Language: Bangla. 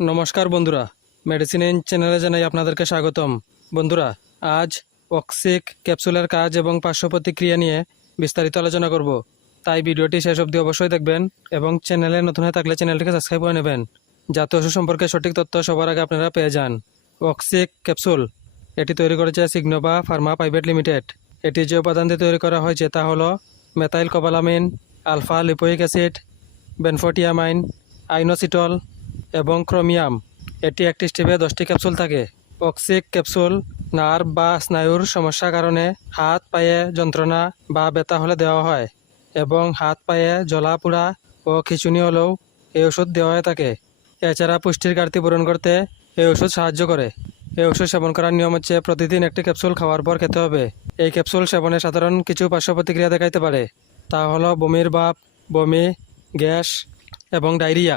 নমস্কার বন্ধুরা। মেডিসিন চ্যানেলে জানাই আপনাদেরকে স্বাগতম। বন্ধুরা, আজ অক্সিক ক্যাপসুলের কাজ এবং পার্শ্ব প্রতিক্রিয়া নিয়ে বিস্তারিত আলোচনা করব। তাই ভিডিওটি শেষ অবধি অবশ্যই দেখবেন এবং চ্যানেলে নতুন হয়ে থাকলে চ্যানেলটিকে সাবস্ক্রাইব করে নেবেন। যাতে ওষুধ সম্পর্কে সঠিক তথ্য সবার আগে আপনারা পেয়ে যান। অক্সিক ক্যাপসুল, এটি তৈরি করেছে সিগনোভা ফার্মা প্রাইভেট লিমিটেড। এটি যে উপাদান দিয়ে তৈরি করা হয়েছে তা হলো methylcobalamin alpha lipoic acid benfotiamine inositol এবং ক্রোমিয়াম। এটি একটি স্টিপে দশটি ক্যাপসুল থাকে। অক্সিক ক্যাপসুল, নার্ভ বা স্নায়ুর সমস্যার কারণে হাত, পায়ে যন্ত্রণা বা ব্যথা হলে দেওয়া হয় এবং হাত, পায়ে জ্বলা পোড়া ও খিচুনি হলেও এই ওষুধ দেওয়া হয়ে থাকে। এছাড়া পুষ্টির ঘাটতি পূরণ করতে এই ওষুধ সাহায্য করে। এই ওষুধ সেবন করার নিয়ম হচ্ছে প্রতিদিন একটি ক্যাপসুল খাওয়ার পর খেতে হবে। এই ক্যাপসুল সেবনে সাধারণ কিছু পার্শ্ব প্রতিক্রিয়া দেখাইতে পারে। তা হলো বমির ভাব, বমি, গ্যাস এবং ডায়রিয়া।